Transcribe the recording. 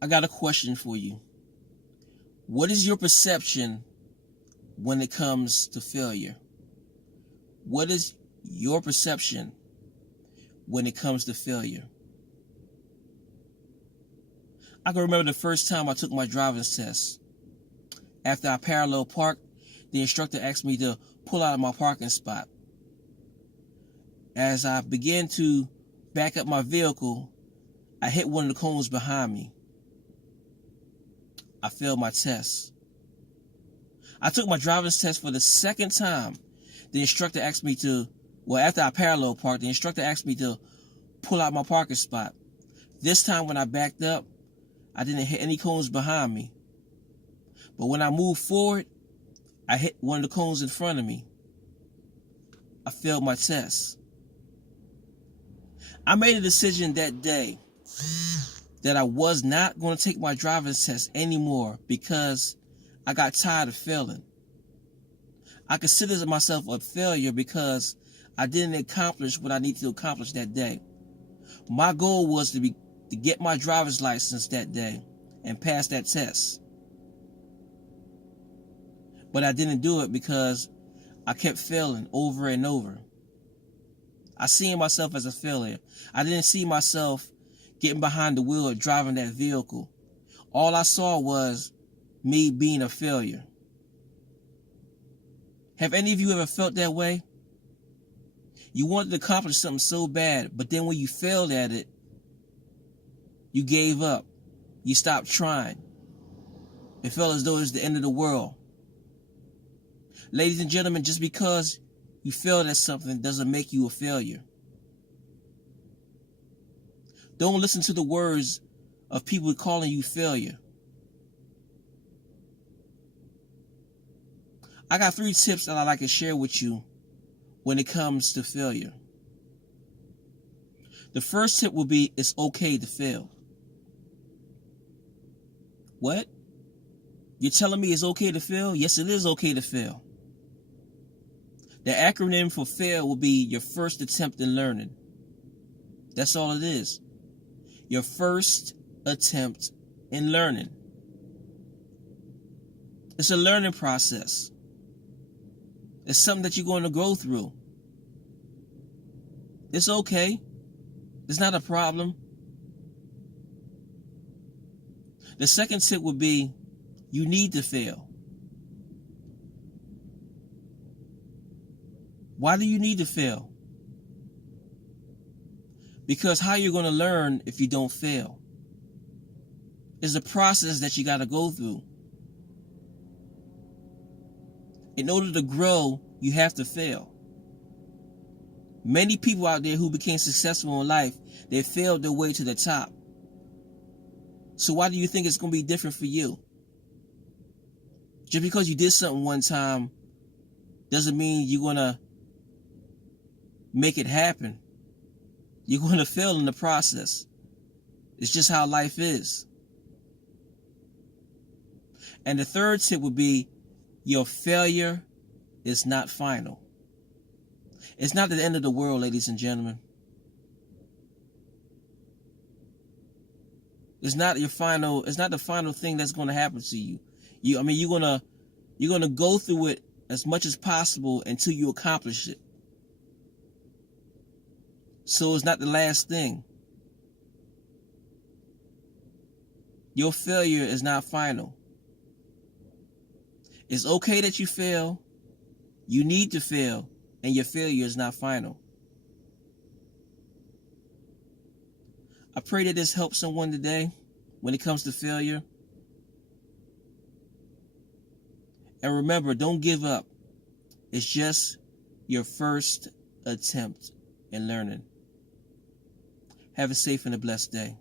I got a question for you. What is your perception when it comes to failure? What is your perception when it comes to failure? I can remember the first time I took my driver's test. After I parallel parked, the instructor asked me to pull out of my parking spot. As I began to back up my vehicle, I hit one of the cones behind me. I failed my test. I took my driver's test for the second time. The instructor asked me to, after I parallel parked, the instructor asked me to pull out my parking spot. This time when I backed up, I didn't hit any cones behind me. But when I moved forward, I hit one of the cones in front of me. I failed my test. I made a decision that day that I was not going to take my driver's test anymore because I got tired of failing. I considered myself a failure because I didn't accomplish what I needed to accomplish that day. My goal was to get my driver's license that day and pass that test. But I didn't do it because I kept failing over and over. I seen myself as a failure. I didn't see myself getting behind the wheel or driving that vehicle. All I saw was me being a failure. Have any of you ever felt that way? You wanted to accomplish something so bad, but then when you failed at it, you gave up. You stopped trying. It felt as though it was the end of the world. Ladies and gentlemen, just because you failed at something doesn't make you a failure. Don't listen to the words of people calling you failure. I got 3 tips that I'd like to share with you when it comes to failure. The first tip will be, it's okay to fail. What? You're telling me it's okay to fail? Yes, it is okay to fail. The acronym for fail will be your first attempt in learning. That's all it is. Your first attempt in learning. It's a learning process. It's something that you're going to go through. It's okay. It's not a problem. The second tip would be, you need to fail. Why do you need to fail? Because how you're going to learn if you don't fail? It's a process that you got to go through. In order to grow, you have to fail. Many people out there who became successful in life, they failed their way to the top. So why do you think it's going to be different for you? Just because you did something one time doesn't mean you're going to make it happen. You're going to fail in the process. It's just how life is. And the third tip would be, your failure is not final. It's not the end of the world, ladies and gentlemen. It's not the final thing that's going to happen to you. You're going to go through it as much as possible until you accomplish it. So it's not the last thing. Your failure is not final. It's okay that you fail. You need to fail, and your failure is not final. I pray that this helps someone today when it comes to failure. And remember, don't give up. It's just your first attempt in learning. Have a safe and a blessed day.